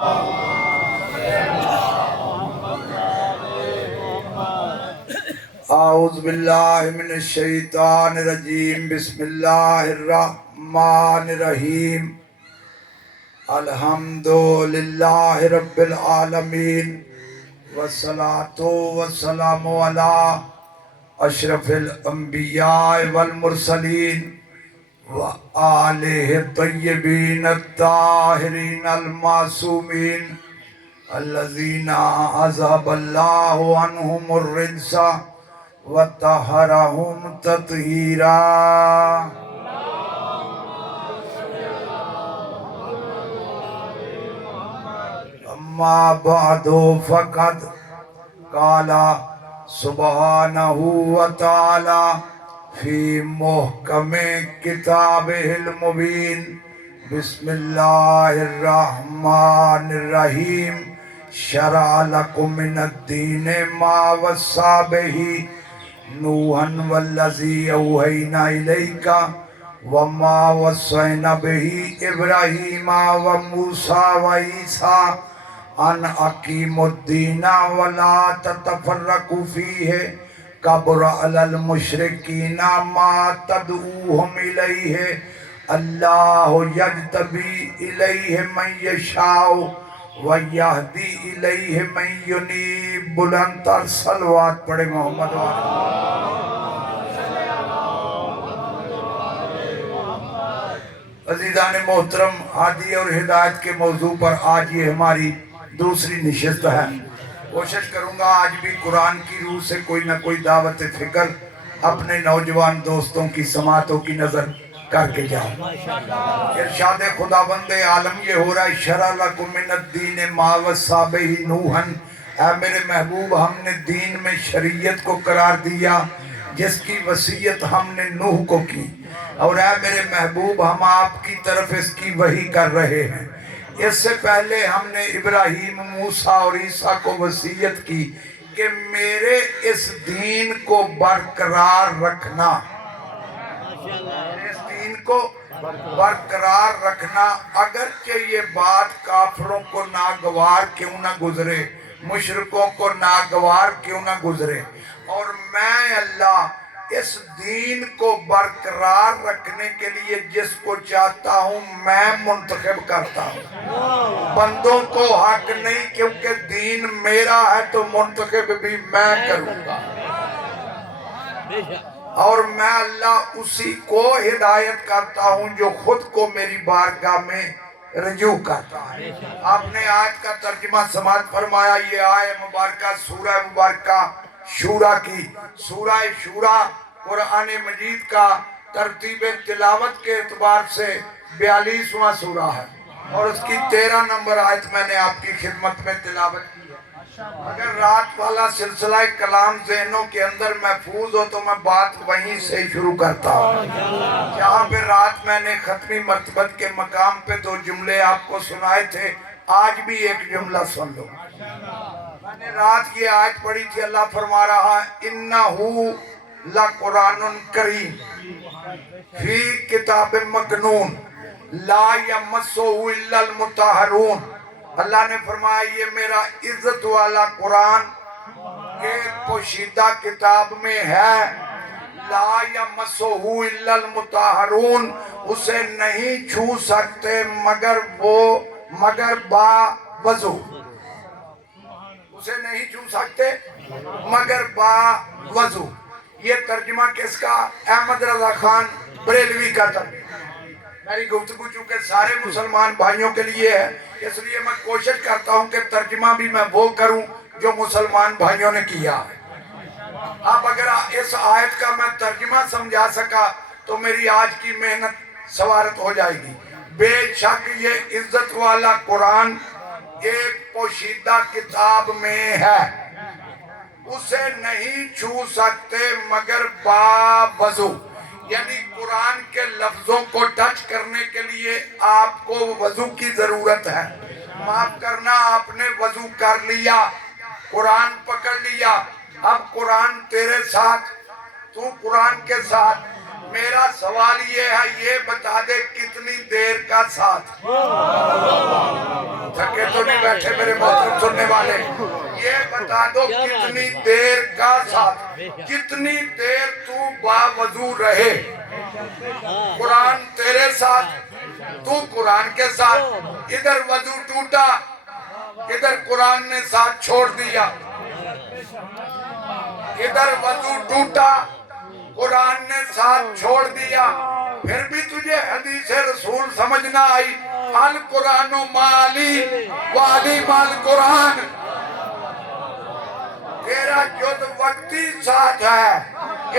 اعوذ باللہ من الشیطان الرجیم بسم اللہ الرحمن الرحیم الحمدللہ رب العالمین والصلاة والسلام علی اشرف الانبیاء والمرسلین وآلہ الطیبین الطاہرین المعصومین الذین عذب اللہ عنہم الرجس وطہرہم تطہیرا اما بعد فقد قال سبحانہ وتعالی فی محکم کتابہ المبین بسم اللہ الرحمن الرحیم شرع لکم من الدین ما وصی بہ نوحا والذی اوحینا الیک وما وصینا بہ ابراہیم وموسیٰ وعیسیٰ ان اقیموا الدین ولا تتفرقوا فیہ کبر علی المشرکین ما تدعوہم الیہ اللہ یجتبی الیہ من یشاء ویہدی الیہ من ینیب بلند تر صلوات پڑھے محمد عزیزان محترم، ہادی اور ہدایت کے موضوع پر آج یہ ہماری دوسری نشست ہے۔ کوشش کروں گا آج بھی قرآن کی روح سے کوئی نہ کوئی دعوت فکر اپنے نوجوان دوستوں کی سماعتوں کی نظر کر کے جاؤں۔ ارشاد خداوند عالم یہ ہو رہا ہے شرع لکم من الدین ما وصی بہ نوحا، اے میرے محبوب ہم نے دین میں شریعت کو قرار دیا جس کی وصیت ہم نے نوح کو کی، اور اے میرے محبوب ہم آپ کی طرف اس کی وحی کر رہے ہیں۔ اس سے پہلے ہم نے ابراہیم، موسیٰ اور عیسیٰ کو وصیت کی کہ میرے اس دین کو برقرار رکھنا، اس دین کو برقرار رکھنا، اگرچہ یہ بات کافروں کو ناگوار کیوں نہ گزرے، مشرکوں کو ناگوار کیوں نہ گزرے، اور میں اللہ اس دین کو برقرار رکھنے کے لیے جس کو چاہتا ہوں میں منتخب کرتا ہوں۔ بندوں کو حق نہیں، کیونکہ دین میرا ہے تو منتخب بھی میں کروں گا، اور میں اللہ اسی کو ہدایت کرتا ہوں جو خود کو میری بارگاہ میں رجوع کرتا ہے۔ آپ نے آج کا ترجمہ سماعت فرمایا، یہ آیت مبارکہ سورہ مبارکہ شورا کی، سورہ شورا قرآن مجید کا ترتیب تلاوت کے اعتبار سے 42واں سورہ ہے، اور اس کی 13 نمبر آیت میں نے آپ کی خدمت میں تلاوت کی ہے۔ اگر رات والا سلسلہ کلام ذہنوں کے اندر محفوظ ہو تو میں بات وہیں سے شروع کرتا ہوں جہاں پہ رات میں نے ختمی مرتبت کے مقام پہ 2 جملے آپ کو سنائے تھے، آج بھی ایک جملہ سن لو۔ میں نے رات یہ آیت پڑھی تھی، اللہ فرما رہا ہے اِنَّهُ لَقُرْآنٌ کریم فی کتاب مکنون لا یمسہ الا المطہرون۔ اللہ نے فرمایا یہ میرا عزت والا قرآن ایک پوشیدہ کتاب میں ہے، لا یمسہ الا المطہرون، اسے نہیں چھو سکتے مگر با وضو، اسے نہیں چھو سکتے مگر با وضو۔ یہ ترجمہ کس کا؟ احمد رضا خان بریلوی کا ترجمہ۔ میری گفتگو چونکہ سارے مسلمان بھائیوں کے لیے ہے، اس لیے میں کوشش کرتا ہوں کہ ترجمہ بھی میں وہ کروں جو مسلمان بھائیوں نے کیا ہے۔ اب اگر اس آیت کا میں ترجمہ سمجھا سکا تو میری آج کی محنت سوارت ہو جائے گی۔ بے شک یہ عزت والا قرآن ایک پوشیدہ کتاب میں ہے، اسے نہیں چھو سکتے مگر با وضو، یعنی قرآن کے لفظوں کو ٹچ کرنے کے لیے آپ کو وضو کی ضرورت ہے۔ معاف کرنا، آپ نے وضو کر لیا، قرآن پکڑ لیا، اب قرآن تیرے ساتھ، تو قرآن کے ساتھ، میرا سوال یہ ہے، یہ بتا دے کتنی دیر کا ساتھ؟ تھکے تو نہیں بیٹھے میرے محترم سننے والے؟ یہ بتا دو کتنی دیر کا ساتھ، کتنی دیر تو باوضو رہے، قرآن تیرے ساتھ، تو قرآن کے ساتھ، ادھر وضو ٹوٹا، ادھر قرآن نے ساتھ چھوڑ دیا، ادھر وضو ٹوٹا، قرآن نے ساتھ چھوڑ دیا، پھر بھی تجھے حدیث رسول سمجھنا آئی، القرآن مالی والی مال قرآن، تیرا جد وقتی ساتھ ہے،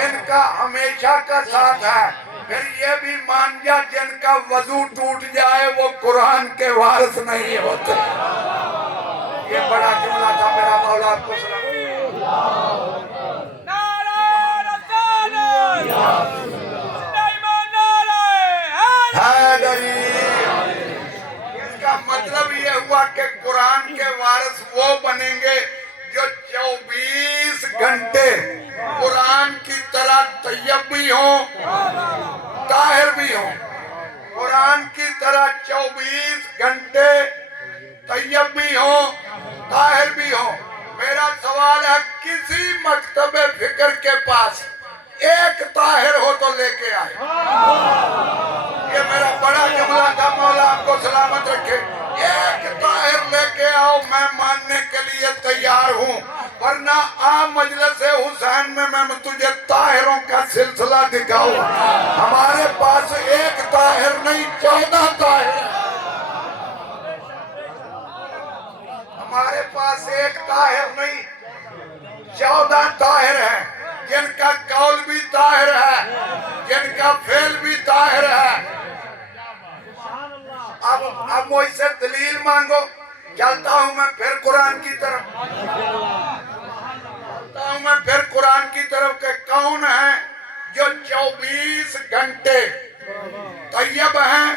ان کا ہمیشہ کا ساتھ ہے، پھر یہ بھی مان جا جن کا وضو ٹوٹ جائے وہ قرآن کے وارث نہیں ہوتے۔ یہ بڑا جملہ تھا میرا مولا آپ کو سلام۔ اس کا مطلب یہ ہوا کہ قرآن کے وارث وہ بنیں گے جو 24 گھنٹے قرآن کی طرح طیب بھی ہوں، طاہر بھی ہوں، قرآن کی طرح 24 گھنٹے طیب بھی ہوں، طاہر بھی ہوں۔ میرا سوال ہے کسی مکتب فکر کے پاس ایک طاہر ہو تو لے کے آئے۔ یہ میرا بڑا جملہ تھا، مولا آپ کو سلامت رکھے۔ ایک طاہر لے کے آؤ، میں ماننے کے لیے تیار ہوں، ورنہ مجلس حسین میں تجھے طاہروں کا سلسلہ دکھاؤں۔ ہمارے پاس ایک طاہر نہیں 14 طاہر ہیں۔ ہمارے پاس ایک طاہر نہیں 14 طاہر ہیں، جن کا قول بھی طاہر ہے، جن کا فعل بھی طاہر ہے۔ اب مجھ سے دلیل مانگو، چلتا ہوں میں پھر قرآن کی طرف، چلتا ہوں میں پھر قرآن کی طرف کہ کون ہے جو 24 گھنٹے طیب ہیں،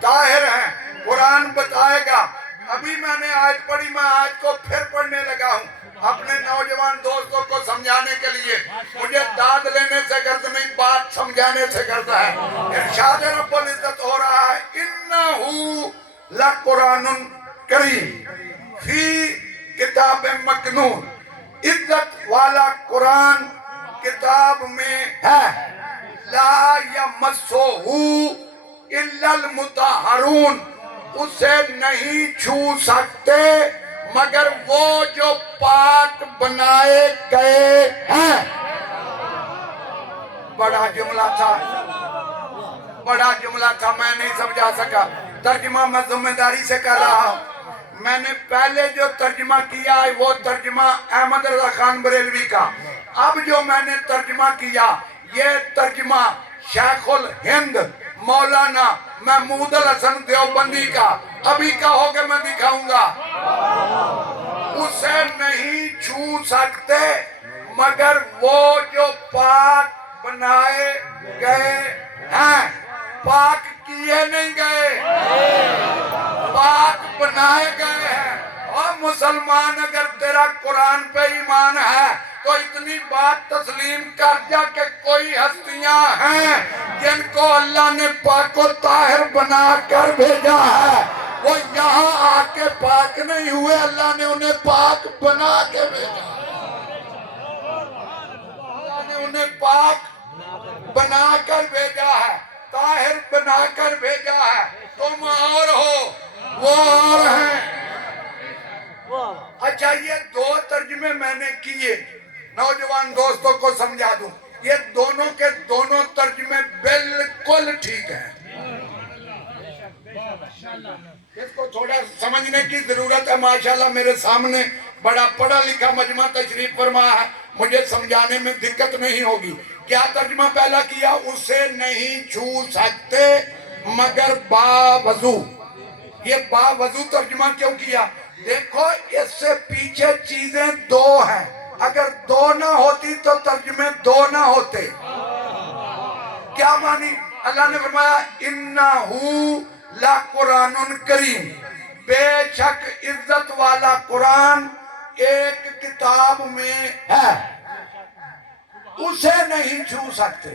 طاہر ہیں؟ قرآن بتائے گا۔ ابھی میں نے آیت پڑھی، میں آیت کو پھر پڑھنے لگا ہوں اپنے نوجوان دوستوں کو سمجھانے کے لیے۔ مجھے داد لینے سے غرض نہیں، بات سمجھانے سے غرض ہے۔ ارشاد رب العزت ہو رہا ہے، اِنَّهُ لَقُرْآنٌ کریم فی کتاب مکنون۔ عزت والا قرآن کتاب میں ہے، لا یمسہ الا المطہرون، اسے نہیں چھو سکتے مگر وہ جو پاک بنائے گئے ہیں۔ بڑا جملہ تھا، بڑا جملہ تھا، میں نہیں سمجھا سکا۔ ترجمہ میں ذمہ داری سے کر رہا ہوں۔ میں نے پہلے جو ترجمہ کیا ہے وہ ترجمہ احمد رضا خان بریلوی کا، اب جو میں نے ترجمہ کیا یہ ترجمہ شیخ الہند مولانا محمود الحسن دیوبندی کا، ابھی کہو کہ میں دکھاؤں گا۔ اسے نہیں چھو سکتے مگر وہ جو پاک بنائے گئے ہیں۔ پاک کیے نہیں گئے، پاک بنائے گئے ہیں۔ اور مسلمان اگر تیرا قرآن پہ ایمان ہے تو اتنی بات تسلیم کر جا کہ کوئی ہستیاں ہیں جن کو اللہ نے پاک و طاہر بنا کر بھیجا ہے، وہ یہاں آ کے پاک نہیں ہوئے، اللہ نے انہیں پاک بنا کے بھیجا، اللہ نے انہیں پاک بنا کر بھیجا ہے، طاہر بنا کر بھیجا ہے۔ تم اور ہو، وہ اور ہیں۔ اچھا، یہ دو ترجمے میں نے کیے، نوجوان دوستوں کو سمجھا دوں، یہ دونوں کے دونوں ترجمے بالکل ٹھیک ہیں۔ اس کو تھوڑا سمجھنے کی ضرورت ہے۔ ماشاءاللہ میرے سامنے بڑا پڑھا لکھا مجمع تشریف فرما ہے، مجھے سمجھانے میں دقت نہیں ہوگی۔ کیا ترجمہ پہلا کیا؟ اسے نہیں چھو سکتے مگر باوضو۔ یہ باوضو ترجمہ کیوں کیا؟ دیکھو اس سے پیچھے چیزیں دو ہیں، اگر دو نہ ہوتی تو ترجمے دو نہ ہوتے۔ کیا مانی؟ اللہ نے فرمایا اِنَّهُ لَقُرْآنٌ کریم، بے شک عزت والا قرآن ایک کتاب میں ہے، اسے نہیں چھو سکتے۔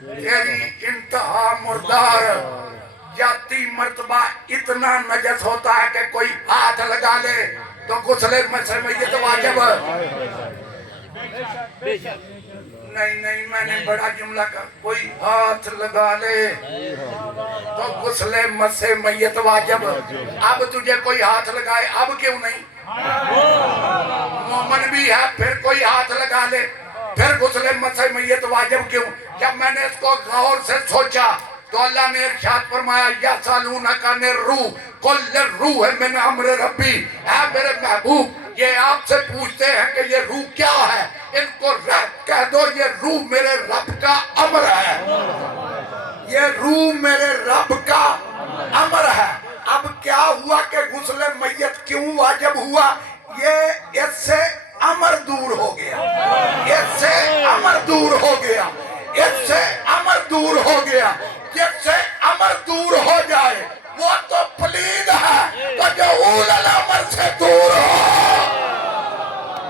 تیری انتہا مردار جاتی مرتبہ اتنا نجس ہوتا ہے کہ کوئی ہاتھ لگا لے تو غسل مسح میت واجب. نہیں میں نے بڑا جملہ کہا, کوئی ہاتھ لگا لے تو غسل مسح میت واجب. اب تجھے کوئی ہاتھ لگائے اب کیوں نہیں؟ مومن بھی ہے پھر کوئی ہاتھ لگا لے پھر غسل مسح میت واجب کیوں؟ جب میں نے اس کو غور سے سوچا تو اللہ نے ارشاد فرمایا یسألونک عن الروح قل الروح من امر ربی. اے میرے محبوب یہ آپ سے پوچھتے ہیں کہ یہ روح کیا ہے, ان کو کہہ دو یہ روح میرے رب کا امر ہے, یہ روح میرے رب کا امر ہے. اب کیا ہوا کہ غسل میت کیوں واجب ہوا؟ یہ اس سے امر دور ہو گیا, اس سے امر دور ہو گیا, اس سے امر دور ہو گیا. جس سے امر دور ہو جائے وہ تو پلید ہے تو جو اول الامر سے دور ہو.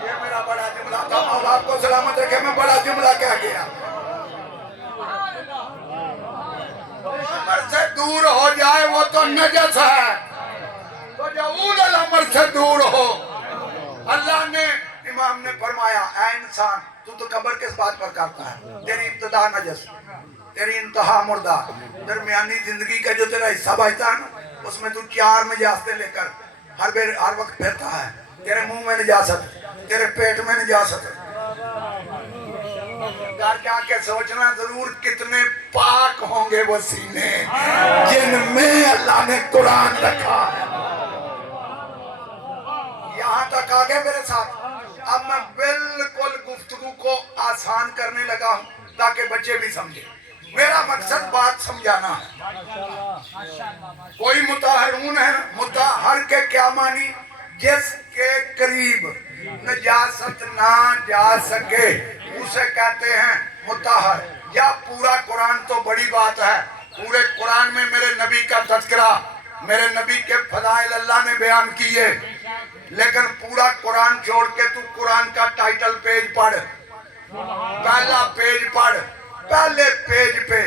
یہ میرا بڑا جملہ تھا, مولا آپ کو سلامت رکھے, میں بڑا جملہ کہہ گیا. امر سے دور ہو جائے وہ تو نجس ہے تو جو اول الامر سے دور ہو. اللہ نے امام نے فرمایا اے انسان تو قبر کس بات پر کرتا ہے؟ تیری ابتدا نجس, تیری انتہا مردہ, درمیانی زندگی کا جو تیرا حصہ بچتا ہے نا اس میں تو 4 نجاستیں لے کر ہر وقت پھرتا ہے. تیرے منہ میں نجاست, تیرے پیٹ میں نجاست. گھر کے آ کے سوچنا ضرور کتنے پاک ہوں گے وہ سینے جن میں اللہ نے قرآن رکھا ہے. یہاں تک آگے میرے ساتھ. اب میں بالکل گفتگو کو آسان کرنے لگا ہوں تاکہ بچے بھی سمجھیں. میرا مقصد بات سمجھانا ہے. کوئی مطہرون ہے, مطہر کے کیا معنی؟ جس کے قریب نجاست نہ جا سکے اسے کہتے ہیں مطہر. یا پورا قرآن تو بڑی بات ہے, پورے قرآن میں میرے نبی کا تذکرہ, میرے نبی کے فضائل اللہ نے بیان کیے, لیکن پورا قرآن چھوڑ کے تو قرآن کا ٹائٹل پیج پڑھ, پہلا پیج پڑھ, پہلے پیج پہ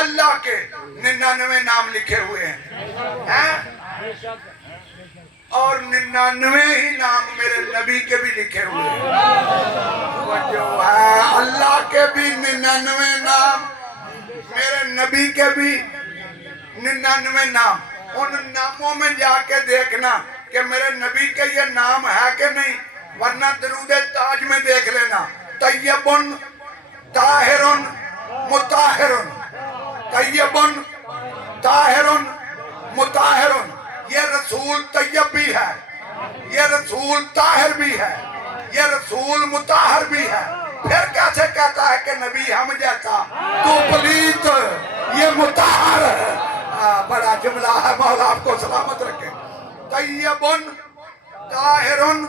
اللہ کے 99 نام لکھے ہوئے ہیں اور 99 ہی نام میرے نبی کے بھی لکھے ہوئے ہیں. جو ہے اللہ کے بھی 99 نام, میرے نبی کے بھی 99 نام. ان ناموں میں جا کے دیکھنا کہ میرے نبی کے یہ نام ہے کہ نہیں, ورنہ درود تاج میں دیکھ لینا طیبن طاہرن مطہرن, طیبن طاہرن مطہرن. یہ رسول طیب بھی ہے, یہ رسول طاہر بھی ہے, یہ رسول مطہر بھی ہے. پھر کیسے کہتا ہے کہ نبی ہم جیسا تو پلیت یہ مطہر ہے؟ بڑا جملہ ہے, مولا آپ کو سلامت رکھے. طیبن طاہرن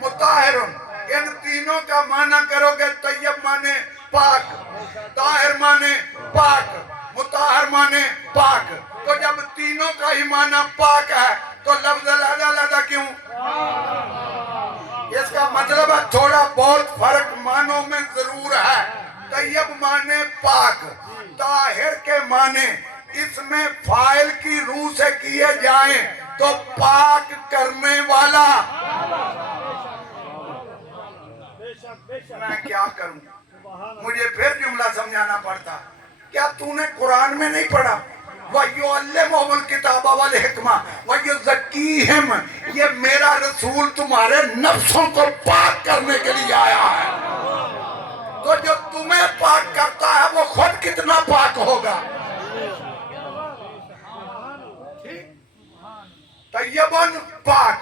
مطہرن, ان تینوں کا معنی کرو گے. طیب مانے پاک, طاہر مانے پاک, مطہر مانے پاک. تو جب تینوں کا ہی معنی پاک ہے تو لفظ علیحدہ کیوں؟ اس کا مطلب ہے تھوڑا بہت فرق معنوں میں ضرور ہے. طیب مانے پاک, طاہر کے معنی اس میں فاعل کی روح سے کیے جائیں تو پاک کرنے والا. میں کیا کروں, مجھے پھر جملہ سمجھانا پڑتا. کیا تو نے قرآن میں نہیں پڑھا وَيُعَلِّمُهُمُ الْكِتَابَ وَالْحِكْمَةَ وَيُزَكِّيهِمْ؟ یہ میرا رسول تمہارے نفسوں کو پاک کرنے کے لیے آیا ہے. تو جو تمہیں پاک کرتا ہے وہ خود کتنا پاک ہوگا. طیبن پاک,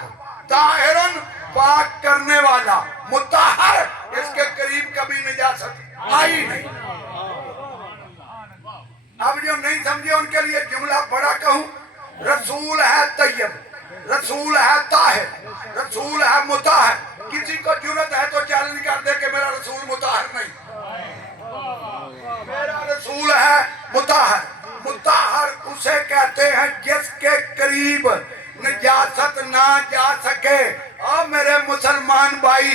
طاہرن پاک کرنے والا, مطہر اس کے قریب کبھی نجاست آئی نہیں. اب جو نہیں سمجھے ان کے لیے جملہ بڑا کہوں. رسول ہے طیب, رسول ہے طاہر, رسول ہے مطہر. کسی کو جرت ہے تو چیلنج کر دے کہ میرا رسول مطہر نہیں, میرا رسول ہے مطہر. مطہر اسے کہتے ہیں جس کے قریب نجاست نہ جا سکے. اور میرے مسلمان بھائی,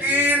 3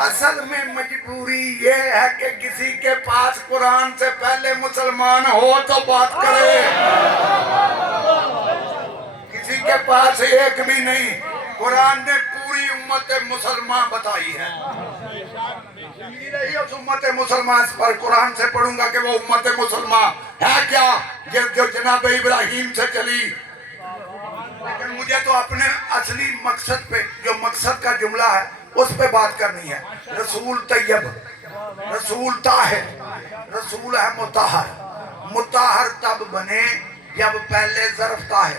اصل میں مجبوری یہ ہے کہ کسی کے پاس قرآن سے پہلے مسلمان ہو تو بات کرے، کسی کے پاس ایک بھی نہیں۔ قرآن نے پوری امت مسلمان بتائی ہے، اس امت مسلمان پر قرآن سے پڑھوں گا کہ وہ امت مسلمان ہے کیا، جو جناب ابراہیم سے چلی۔ لیکن مجھے تو اپنے اصلی مقصد پہ، جو مقصد کا جملہ ہے اس پہ بات کرنی ہے۔ رسول طیب، رسول طاہر، رسول ہے مطہر۔ مطہر تب بنے جب پہلے ظرف طاہر،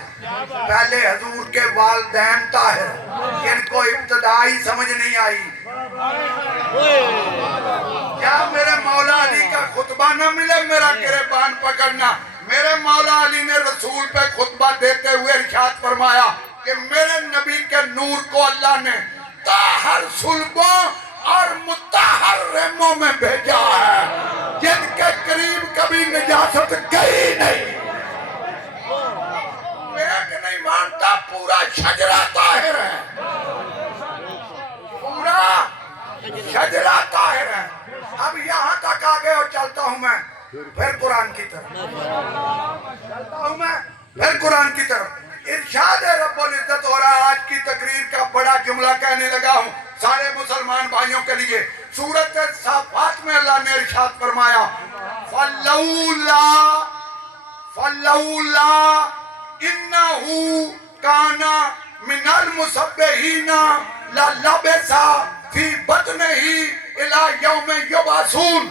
پہلے حضور کے والدین طاہر، جن کو ابتدائی سمجھ نہیں آئی۔ کیا میرے مولا علی کا خطبہ نہ ملے میرا گریبان پکڑنا؟ میرے مولا علی نے رسول پہ خطبہ دیتے ہوئے ارشاد فرمایا کہ میرے نبی کے نور کو اللہ نے طاہر صلبوں اور مطہر رحموں میں بھیجا ہے، جن کے قریب کبھی نجاست گئی نہیں۔ ایک نہیں مانتا، پورا شجرہ طاہر ہے، پورا شجرہ طاہر ہے۔ اب یہاں تک آگے اور چلتا ہوں میں پھر قرآن کی طرف، پھر قرآن کی طرف۔ ارشاد رب العزت ہو رہا ہے۔ آج کی تقریر کا بڑا جملہ کہنے لگا ہوں سارے مسلمان بھائیوں کے لیے۔ سورۃ صافات میں اللہ نے ارشاد فرمایا فَلَّوْلَا إِنَّهُ كَانَ مِنَ الْمُسَبِّحِينَ لَلَبِثَ فِي بَطْنِهِ إِلَى يَوْمِ يُبْعَثُونَ۔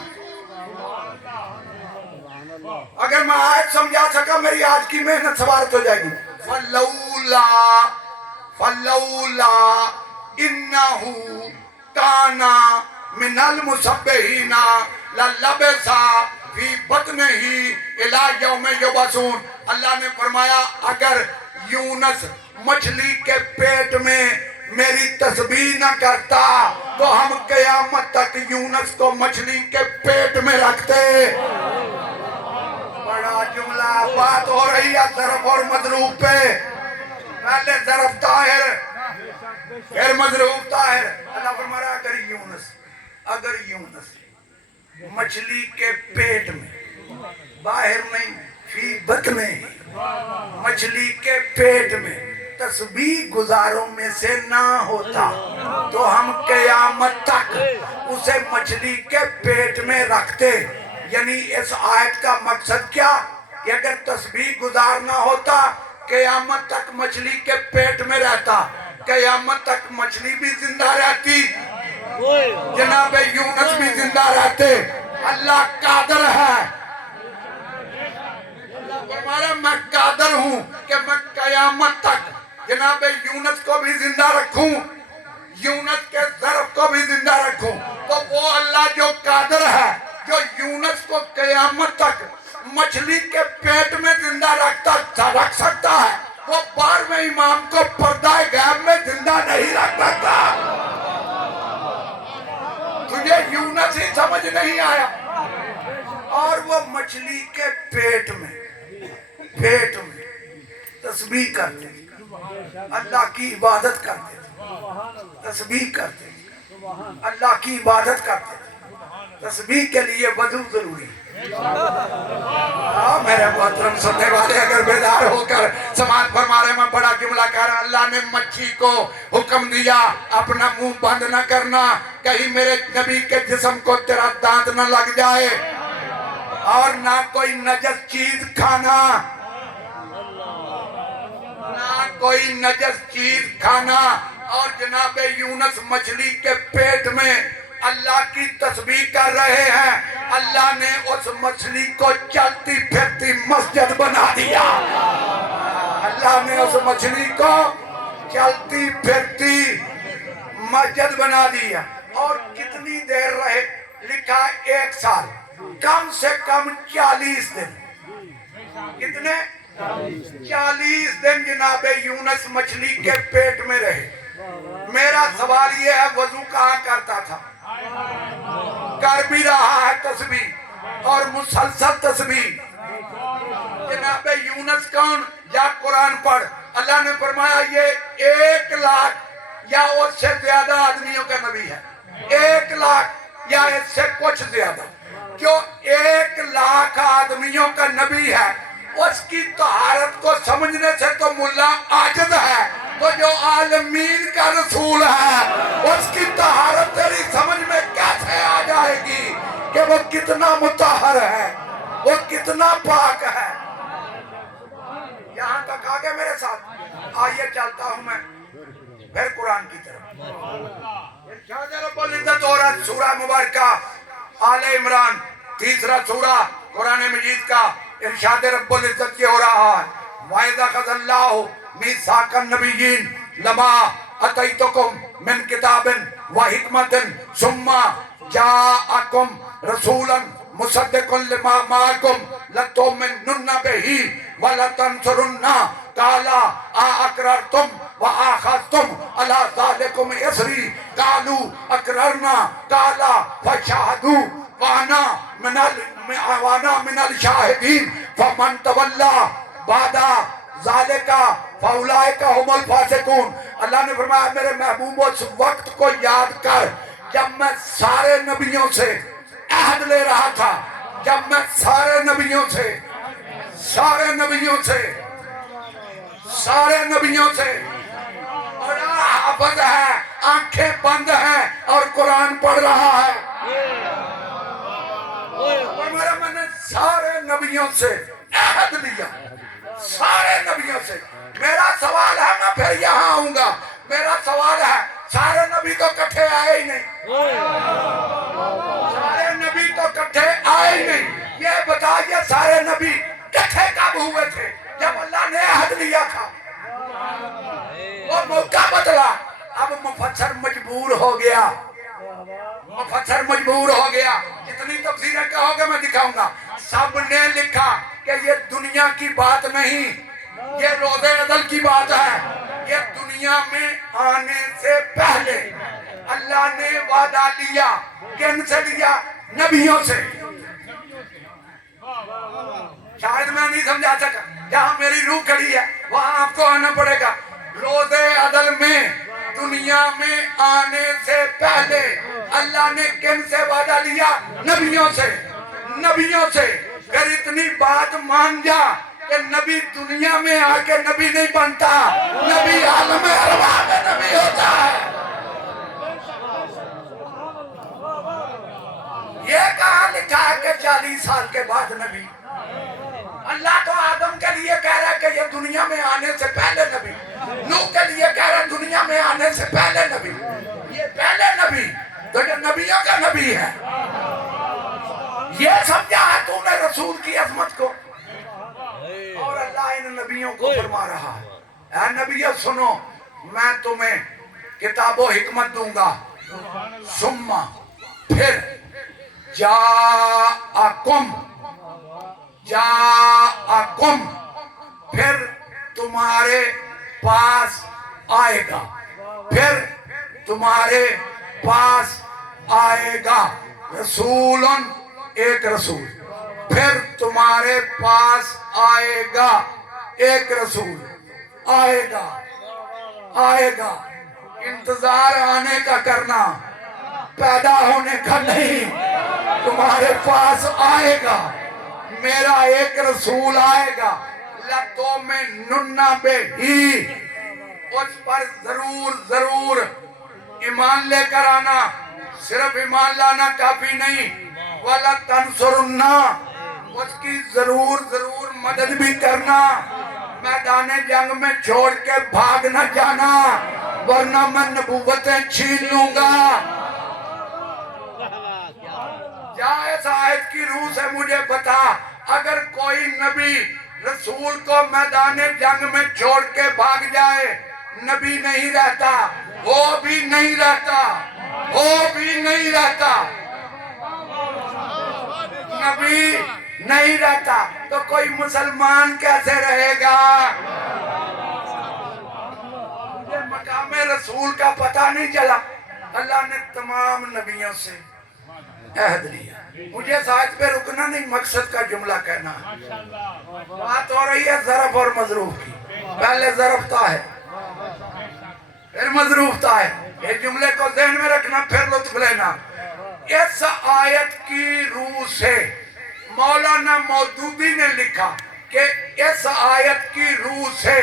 اگر میں آیت سمجھا سکا میری آج کی محنت سوارت ہو جائے گی۔ فَلَّوْلَا إِنَّهُ كَانَ مِنَ الْمُسَبِّحِينَ لَلَبِثَ فِي بَطْنِهِ إِلَى يَوْمِ يُبْعَثُونَ۔ اللہ نے فرمایا اگر یونس مچھلی کے پیٹ میں میری تسبیح نہ کرتا تو ہم قیامت تک یونس کو مچھلی کے پیٹ میں رکھتے۔ بڑا جملہ، بات ہو رہی ہے ظرف اور مضروب پہ۔ پہلے ظرف طاہر، پھر مضروب طاہر۔ اللہ فرما رہا اگر یونس مچھلی کے پیٹ میں، باہر نہیں، فی بطنے، مچھلی کے پیٹ میں تسبیح گزاروں میں سے نہ ہوتا تو ہم قیامت تک اسے مچھلی کے پیٹ میں رکھتے۔ یعنی اس آیت کا مقصد کیا کہ اگر تسبیح گزار نہ ہوتا قیامت تک مچھلی کے پیٹ میں رہتا، قیامت تک مچھلی بھی زندہ رہتی، جناب یونس بھی زندہ رہتے۔ اللہ قادر ہے، ہمارا میں قادر ہوں کہ میں قیامت تک جناب یونس کو بھی زندہ رکھوں، یونس کے ظرف کو بھی زندہ رکھوں۔ تو وہ اللہ جو قادر ہے، جو یونس کو قیامت تک مچھلی کے پیٹ میں زندہ رکھ سکتا ہے، وہ 12ویں امام کو پردہ غیب میں زندہ نہیں رکھ سکتا۔ تجھے یونس ہی سمجھ نہیں آیا؟ اور وہ مچھلی کے پیٹ میں تسبیح کرتے، اللہ کی عبادت کرتے، تسبیح کرتے، اللہ کی عبادت کرتے۔ تسبیح کے لیے وضو ضروری ہے۔ میرے محترم سننے والے اگر بیدار ہو کر سماعت فرما رہے، میں بڑا جملہ کہہ رہا، اللہ نے مچھی کو حکم دیا اپنا منہ بند نہ کرنا، کہیں میرے نبی کے جسم کو تیرا دانت نہ لگ جائے، اور نہ کوئی نجس چیز کھانا، نہ کوئی نجس چیز کھانا۔ اور جناب یونس مچھلی کے پیٹ میں اللہ کی تسبیح کر رہے ہیں، اللہ نے اس مچھلی کو چلتی پھرتی مسجد بنا دیا۔ اللہ نے اس مچھلی کو چلتی پھرتی مسجد بنا دیا۔ اور کتنی دیر رہے؟ لکھا 1 سال، کم سے کم 40 دن۔ کتنے؟ 40 دن جناب یونس مچھلی کے پیٹ میں رہے۔ میرا سوال یہ ہے وضو کہاں کرتا تھا؟ کر بھی رہا ہے تسبیح اور مسلسل تسبیح۔ جناب یونس کون؟ یا قرآن پڑھ، اللہ نے فرمایا یہ 1 لاکھ یا اس سے زیادہ آدمیوں کا نبی ہے۔ 1,00,000 یا اس سے کچھ زیادہ، جو 1,00,000 آدمیوں کا نبی ہے، اس کی طہارت کو سمجھنے سے تو ملا عاجز ہے، تو جو عالمین کا رسول ہے اس کی طہارت تیری سمجھ میں کیسے آ جائے گی کہ وہ کتنا مطہر ہے، وہ کتنا پاک ہے۔ یہاں تک آگے میرے ساتھ آئیے، چلتا ہوں میں پھر قرآن کی طرف۔ ارشاد رب العزت ہو رہا سورہ مبارکہ آل عمران، تیسرا سورہ قرآن مجید کا، ارشاد رب العزت یہ ہو رہا ہے وَإِذَا أَخَذَ اللَّهُ مِيثَاقَ النَّبِيِّينَ لَمَا آتَيْتُكُم مِّن كِتَابٍ وَحِكْمَةٍ ثُمَّ جَاءَكُم رَّسُولٌ مُصَدِّقٌ لِّمَا مَعَكُمْ لَتُؤْمِنُنَّ بِهِ وَلَتَنصُرُنَّهُ قَالَ أَأَقْرَرْتُمْ وَأَخَذْتُمْ عَلَىٰ ذَٰلِكُمْ إِصْرِي قَالُوا أَقْرَرْنَا قَالَ فَاشْهَدُوا وَأَنَا مِنَ الشَّاهِدِينَ فَمَن تَوَلَّىٰ بَعْدَ ذَٰلِكَ فَأُولَٰئِكَ هُمُ الْفَاسِقُونَ۔ اللہ نے فرمایا میرے محبوب اس وقت کو یاد کر جب میں سارے نبیوں سے عہد لے رہا تھا، جب میں سارے نبیوں سے اور حافظ ہے، آنکھیں بند ہیں اور قرآن پڑھ رہا ہے، اور میں نے سارے نبیوں سے عہد لیا، سارے نبیوں سے۔ میرا سوال ہے، میں پھر یہاں آؤں گا، میرا سوال ہے سارے نبی تو کٹھے آئے ہی نہیں، سارے نبی تو کٹھے آئے ہی نہیں۔ یہ بتائیے سارے نبی کٹھے کب ہوئے تھے؟ جب اللہ نے عہد لیا تھا، وہ موقع بدلا۔ اب مفسر مجبور ہو گیا، جتنی تفسیریں کہو گے میں دکھاؤں گا، سب نے لکھا کہ یہ دنیا کی بات نہیں، یہ روز عدل کی بات ہے۔ یہ دنیا میں آنے سے پہلے اللہ نے وعدہ لیا، کن سے لیا؟ نبیوں سے۔ شاید میں نہیں سمجھا سکا، جہاں میری روح کھڑی ہے وہاں آپ کو آنا پڑے گا۔ روز عدل میں دنیا میں آنے سے پہلے اللہ نے کن سے وعدہ لیا؟ نبیوں سے۔ پھر اتنی بات مان جا کہ نبی دنیا میں آ کے نبی نہیں بنتا، نبی عالم ارواح میں نبی ہوتا ہے۔ یہ کہاں لکھا ہے کہ 40 سال کے بعد نبی؟ اللہ تو آدم کے لیے کہہ رہا ہے کہ یہ دنیا میں آنے سے پہلے نبی، نوح کے لیے کہہ رہا ہے دنیا میں آنے سے پہلے نبی۔ یہ پہلے نبی تو یہ نبیوں کا نبی ہے۔ یہ سمجھا ہے تو نے رسول کی عظمت کو، اور اللہ ان نبیوں کو فرما رہا ہے اے نبیوں سنو، میں تمہیں کتاب و حکمت دوں گا، ثم پھر جاءکم پھر تمہارے پاس آئے گا، پھر تمہارے پاس آئے گا رسول، ایک رسول، پھر تمہارے پاس آئے گا ایک رسول، آئے گا۔ انتظار آنے کا کرنا، پیدا ہونے کا نہیں۔ تمہارے پاس آئے گا، میرا ایک رسول آئے گا، لَتُؤْمِنُنَّ بِهِ، اس پر ضرور ایمان لے کر آنا، صرف ایمان لانا کافی نہیں، وَلَتَنْصُرُنَّهُ، اس کی ضرور مدد بھی کرنا، میدان جنگ میں چھوڑ کے بھاگ نہ جانا، ورنہ میں نبوتیں چھین لوں گا۔ جا اس آیت کی روح سے مجھے بتا، اگر کوئی نبی رسول کو میدان جنگ میں چھوڑ کے بھاگ جائے، نبی نہیں رہتا، وہ بھی نہیں رہتا، نبی نہیں رہتا، تو کوئی مسلمان کیسے رہے گا؟ مجھے مقام رسول کا پتہ نہیں چلا۔ اللہ نے تمام نبیوں سے عہد لیا۔ مجھے ساتھ پہ رکنا نہیں، مقصد کا جملہ کہنا ہے۔ بات ہو رہی ہے ظرف اور مظروف کی، پہلے ظرف تا ہے پھر مظروف تا ہے۔ یہ جملے کو ذہن میں رکھنا پھر لطف لینا. اس آیت کی روح سے مولانا مودودی نے لکھا کہ اس آیت کی روح سے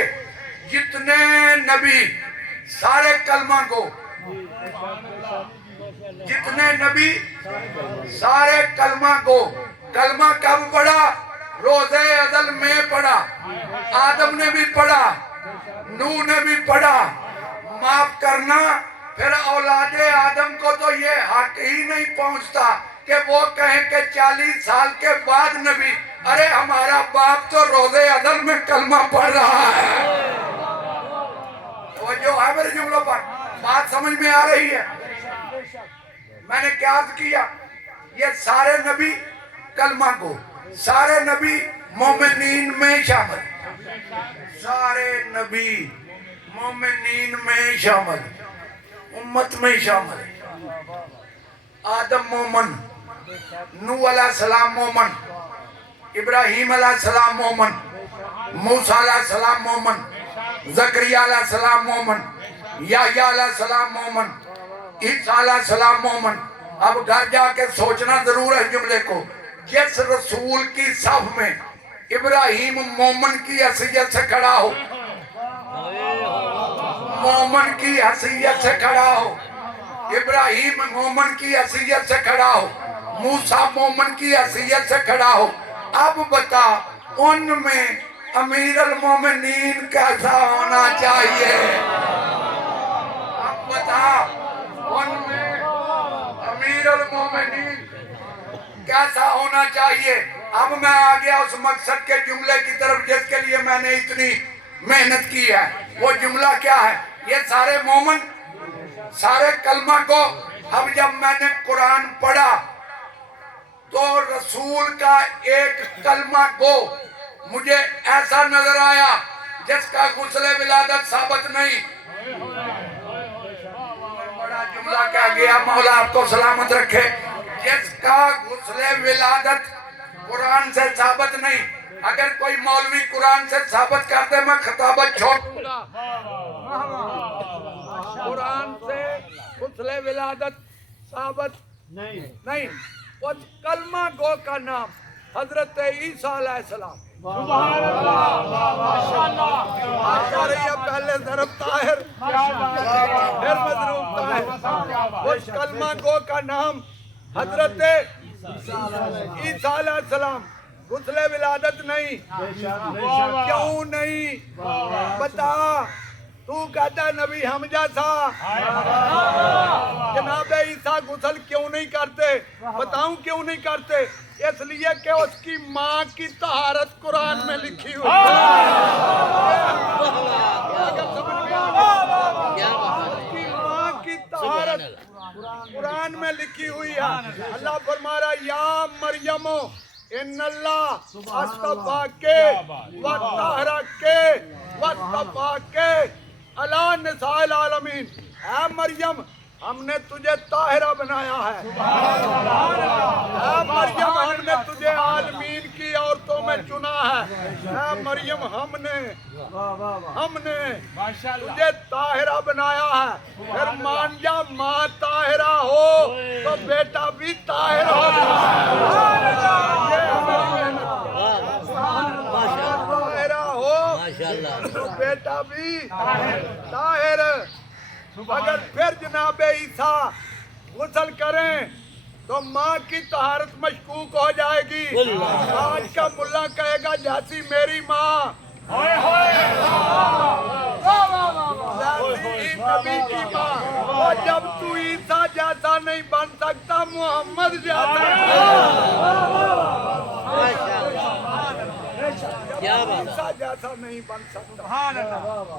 جتنے نبی سارے کلمہ گو، جتنے نبی سارے کلمہ گو. کلمہ کب پڑھا؟ روزے ازل میں پڑھا. آدم نے بھی پڑھا، نوح نے بھی پڑھا. معاف کرنا، پھر اولاد آدم کو تو یہ حق ہی نہیں پہنچتا کہ وہ کہیں کہ 40 سال کے بعد نبی. ارے ہمارا باپ تو روزے ازل میں کلمہ پڑھ رہا ہے. وہ جو ہے میرے جملوں پر بات سمجھ میں آ رہی ہے؟ میں نے کیا عرض کیا؟ یہ سارے نبی کلمہ کو، سارے نبی مومنین میں شامل، سارے نبی مومنین میں شامل، امت میں شامل. آدم مومن، نوح علیہ السلام مومن، ابراہیم علیہ السلام مومن، موسیٰ علیہ السلام مومن، زکریا علیہ السلام مومن، یحییٰ علیہ السلام مومن، عیسیٰ علیہ السلام مومن. اب گھر جا کے سوچنا ضرور ہے جملے کو. جس رسول کی صف میں ابراہیم مومن کی حیثیت سے کھڑا ہو، مومن کی حیثیت سے کھڑا ہو، ابراہیم مومن کی حیثیت سے کھڑا ہو، موسیٰ مومن کی حیثیت سے کھڑا ہو، اب بتا ان میں امیر المومنین کیسا ہونا چاہیے؟ اب بتا ان میں امیر المومنین کیسا ہونا چاہیے؟ اب میں آ گیا اس مقصد کے جملے کی طرف جس کے لیے میں نے اتنی محنت کی ہے. وہ جملہ کیا ہے؟ یہ سارے مومن، سارے کلمہ کو. اب جب میں نے قرآن پڑھا تو رسول کا ایک کلمہ کو مجھے ایسا نظر آیا جس کا غسل ولادت ثابت نہیں. بڑا جملہ کہہ گیا، مولا آپ کو سلامت رکھے. جس کا غسل ولادت قرآن سے ثابت نہیں. اگر کوئی مولوی قرآن سے ثابت کرتے میں خطابت چھوڑ دوں گا. قرآن سے غسل ولادت ثابت نہیں. اس کلمہ گو کا نام حضرت عیسیٰ علیہ السلام. سبحان اللہ، ماشاءاللہ. آپ کہہ رہی ہے پہلے ضرب طاہر پھر مضروب طاہر. اس کلمہ گو کا نام حضرت عیسیٰ علیہ السلام. غسل ولادت نہیں. کیوں نہیں؟ بتا. تو کہتا ہے نبی ہم جیسا. جناب عیسیٰ غسل کیوں نہیں کرتے؟ بتاؤں کیوں نہیں کرتے؟ اس لیے کہ اس کی ماں کی طہارت قرآن میں لکھی ہوئی ہے. اس کی ماں کی طہارت قرآن میں لکھی ہوئی ہے. اللہ فرما رہا یا مریم ان اللہ اصطفاکے وطہرکے واصطفاکے علی نساء العالمین. اے مریم ہم نے تجھے طاہرہ بنایا ہے. اے مریم ہم نے تجھے عالمین کی عورتوں میں چنا ہے. اے مریم ہم نے تجھے طاہرہ بنایا ہے. پھر مان جا ماں طاہرہ ہو تو بیٹا بھی طاہر ہو. طاہرہ ہو تو بیٹا بھی طاہر. اگر پھر جناب عیسیٰ غسل کریں تو ماں کی طہارت مشکوک ہو جائے گی. آج کا ملا کہے گا جیسی میری ماں، نبی کی ماں. اور جب تو عیسیٰ جیسا نہیں بن سکتا محمد جیسا عیسیٰ جیسا نہیں بن سکتا.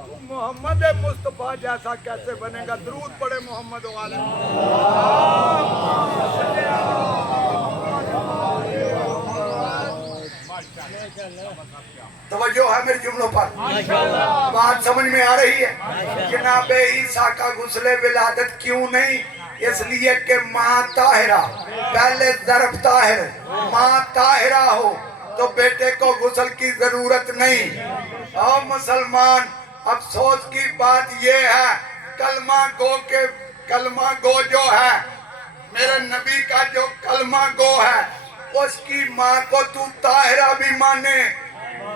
تو محمد مصطفیٰ جیسا کیسے بنے گا؟ درود پڑھے محمد والے. توجہ ہے میرے جملوں پر؟ بات سمجھ میں آ رہی ہے؟ جناب عیسیٰ کا غسل ولادت کیوں نہیں؟ اس لیے کہ ماں طاہرہ، پہلے ضرب طاہر، ماں طاہرہ ہو تو بیٹے کو غسل کی ضرورت نہیں. اور مسلمان افسوس کی بات یہ ہے کلمہ گو کے کلمہ گو جو ہے، میرے نبی کا جو کلمہ گو ہے، اس کی ماں کو تو طاہرہ بھی مانے،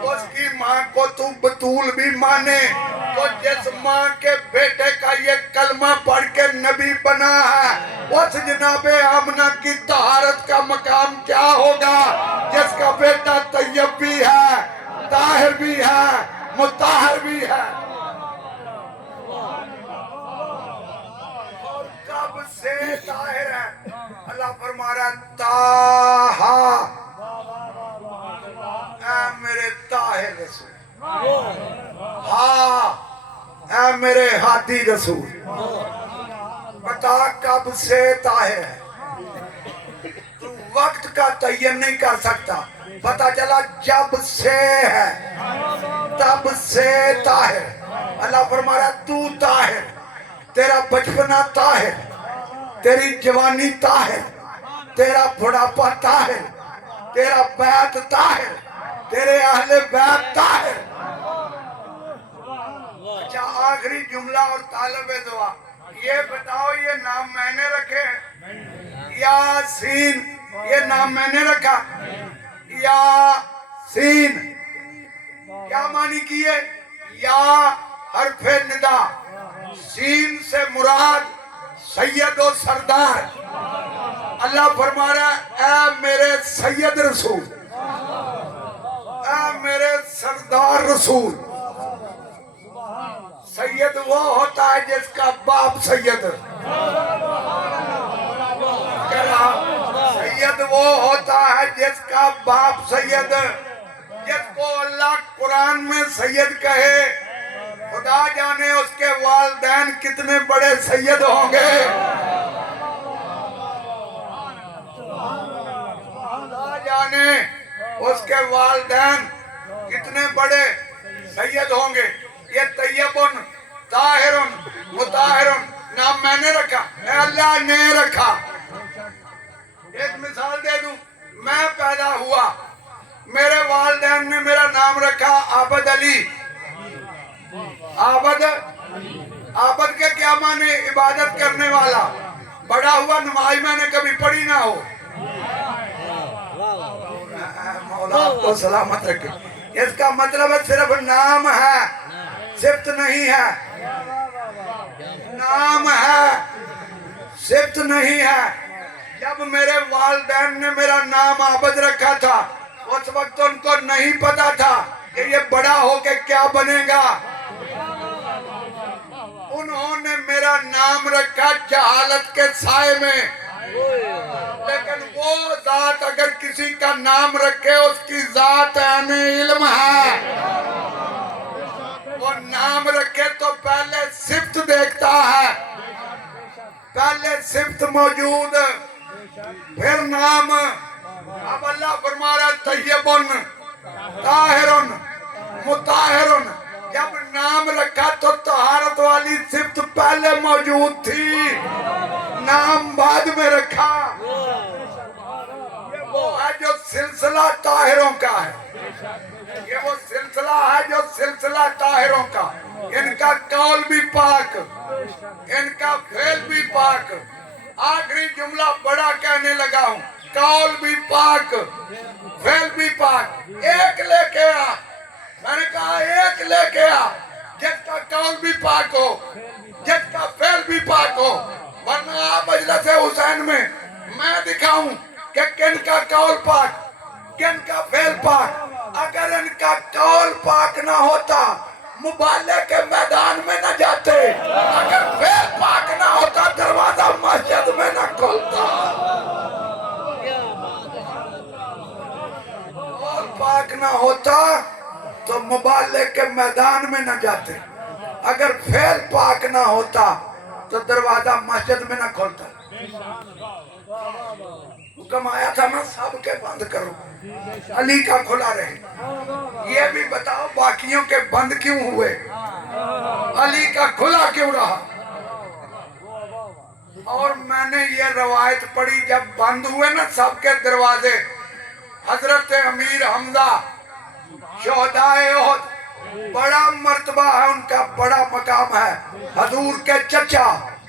اس کی ماں کو تو بطول بھی مانے، تو جس ماں کے بیٹے کا یہ کلمہ پڑھ کے نبی بنا ہے، اس جناب آمنہ کی طہارت کا مقام کیا ہوگا، جس کا بیٹا طیب بھی ہے، طاہر بھی ہے، مطہر بھی ہے۔ اور کب سے طاہر ہے؟ اللہ فرما رہا ہے طٰہٰ، اے میرے طاہر رسول، ہاں اے میرے ہادی رسول، بتا کب سے طاہر ہے؟ تو وقت کا تعین نہیں کر سکتا، پتا چلا جب سے ہے، تب سے طاہر۔ اللہ فرما رہا ہے تو طاہر، تیرا بچپنا طاہر، تیری جوانی طاہر، تیرا بڑھاپا طاہر، تیرا بیعت طاہر، تیرے اہل بیعت طاہر۔ اچھا آخری جملہ اور طالب دعا، یہ بتاؤ یہ نام میں نے رکھے ہیں؟ یاسین، یہ نام میں نے رکھا؟ یاسین کیا معنی کیے؟ یا حرف ندا، سین سے مراد سید و سردار۔ اللہ فرما رہا ہے اے میرے سید رسول، اے میرے سردار رسول۔ سید وہ ہوتا ہے جس کا باپ سید، سید وہ ہوتا ہے جس کا باپ سید، جس کو اللہ قرآن میں سید کہے، خدا جانے اس کے والدین کتنے بڑے سید ہوں گے، خدا جانے اس کے والدین کتنے بڑے سید ہوں گے۔ یہ طیبن، طاہرن، مطہرن نام میں نے رکھا، اے اللہ نے رکھا۔ ایک مثال دے دوں، میں پیدا ہوا، میرے والدین نے میرا نام رکھا عابد علی۔ عابد، عابد کے کیا معنی؟ عبادت کرنے والا۔ بڑا ہوا نماز میں نے کبھی پڑھی نہ ہو، مولا آپ کو سلامت رکھے۔ اس کا مطلب ہے صرف نام ہے، صفت نہیں ہے، نام ہے، صفت نہیں ہے۔ جب میرے والدین نے میرا نام عابد رکھا تھا، اس وقت ان کو نہیں پتا تھا کہ یہ بڑا ہو کے کیا بنے گا۔ انہوں نے میرا نام رکھا جہالت کے سائے میں، لیکن وہ ذات اگر کسی کا نام رکھے اس کی ذات عین علم ہے۔ وہ نام رکھے تو پہلے صفت دیکھتا ہے، پہلے صفت موجود پھر نام۔ اب اللہ فرما رہا ہے طیبن، طاہرن، مطہرن۔ جب نام رکھا تو طہارت والی صفت پہلے موجود تھی، نام بعد میں رکھا۔ یہ وہ ہے جو سلسلہ طاہروں کا ہے، یہ وہ سلسلہ ہے جو سلسلہ طاہروں کا۔ ان کا قول بھی پاک، ان کا فعل بھی پاک۔ آخری جملہ بڑا کہنے لگا ہوں، قول بھی پاک، فعل بھی پاک۔ ایک لے کے آ، میں نے کہا ایک لے کے آ، جس کا قول بھی پاک ہو، جس کا فعل بھی پاک ہو، ورنہ آپ مجلس حسین میں دکھاؤں کہ کن کا قول پاک، کن کا فعل پاک۔ اگر ان کا قول پاک نہ ہوتا مبالغے کے میدان میں نہ جاتے، اگر فعل پاک نہ ہوتا دروازہ مسجد میں نہ کھلتا۔ قول پاک نہ ہوتا تو مبالغے کے میدان میں نہ جاتے، اگر فعل پاک نہ ہوتا تو دروازہ مسجد میں نہ کھلتا۔ حکم آیا تھا نا سب کے بند کرو، علی کا کھلا رہے۔ یہ بھی بتاؤ باقیوں کے بند کیوں ہوئے، علی کا کھلا کیوں رہا؟ اور میں نے یہ روایت پڑھی جب بند ہوئے نا سب کے دروازے، حضرت امیر حمزہ شہدائے احد، بڑا مرتبہ ہے ان کا، بڑا مقام ہے، حضور کے چچا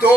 2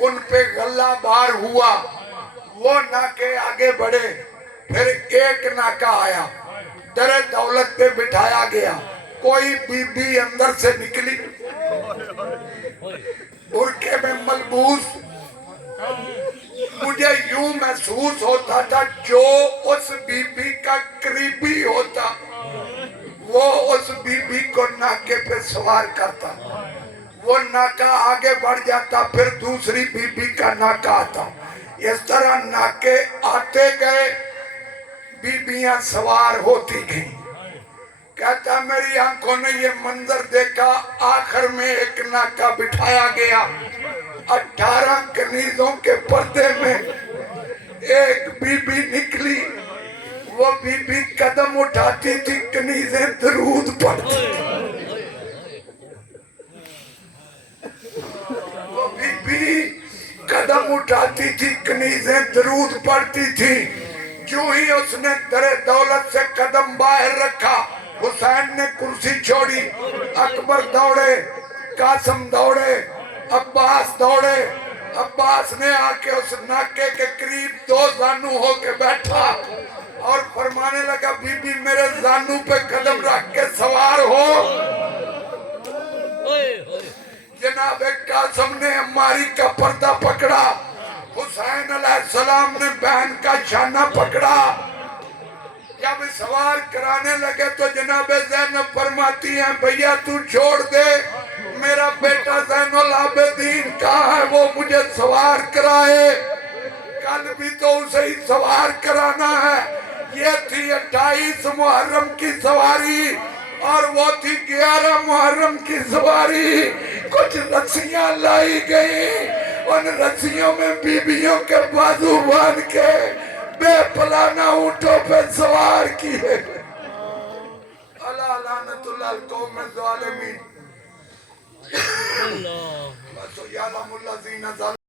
ان پہ غلہ بار ہوا، وہ ناکے آگے بڑھے، پھر ایک ناکہ آیا، در دولت پہ بٹھایا گیا، کوئی بی بی اندر سے نکلی، برقعے میں ملبوس، مجھے یوں محسوس ہوتا تھا جو اس بی بی کا قریبی ہوتا وہ اس بی بی کو ناکے پہ سوار کرتا، وہ ناکہ آگے بڑھ جاتا، پھر دوسری بی بی کا ناکہ آتا، اس طرح ناکے آتے گئے، بی بیاں سوار ہوتی گئیں۔ کہتا میری آنکھوں نے یہ منظر دیکھا، آخر میں ایک ناکہ بٹھایا گیا، 18 کنیزوں کے پردے میں ایک بی بی نکلی، وہ بی بی قدم اٹھاتی تھی، کنیزیں درود پڑھتی تھی، وہ بی بی قدم اٹھاتی تھی، کنیزیں درود پڑھتی تھی۔ جو ہی اس نے در دولت سے قدم باہر رکھا، حسین نے کرسی چھوڑی، اکبر دوڑے، قاسم دوڑے، عباس دوڑے، عباس نے آ کے اس ناکے کے قریب 2 زانو ہو کے بیٹھا اور فرمانے لگا بی بی میرے زانو پہ قدم رکھ کے سوار ہو۔ جناب قاسم نے عماری کا پردہ پکڑا، حسین علیہ السلام نے بہن کا شانہ پکڑا، جب سوار کرانے لگے تو جناب زینب فرماتی ہیں بھیا تو چھوڑ دے، میرا بیٹا زین العابدین کہاں ہے، وہ مجھے سوار کرائے، کل بھی تو اسے ہی سوار کرانا ہے۔ یہ تھی 28 محرم کی سواری اور وہ تھی 11 محرم کی سواری، کچھ رسیاں لائی گئیں، ان رسیوں میں بیویوں کے بازو باندھ کے بے پلانہ اونٹوں پہ سوار کیے۔ اللہ لعنت اللہ القوم الظالمین۔ بس یعلم الذین ظلموا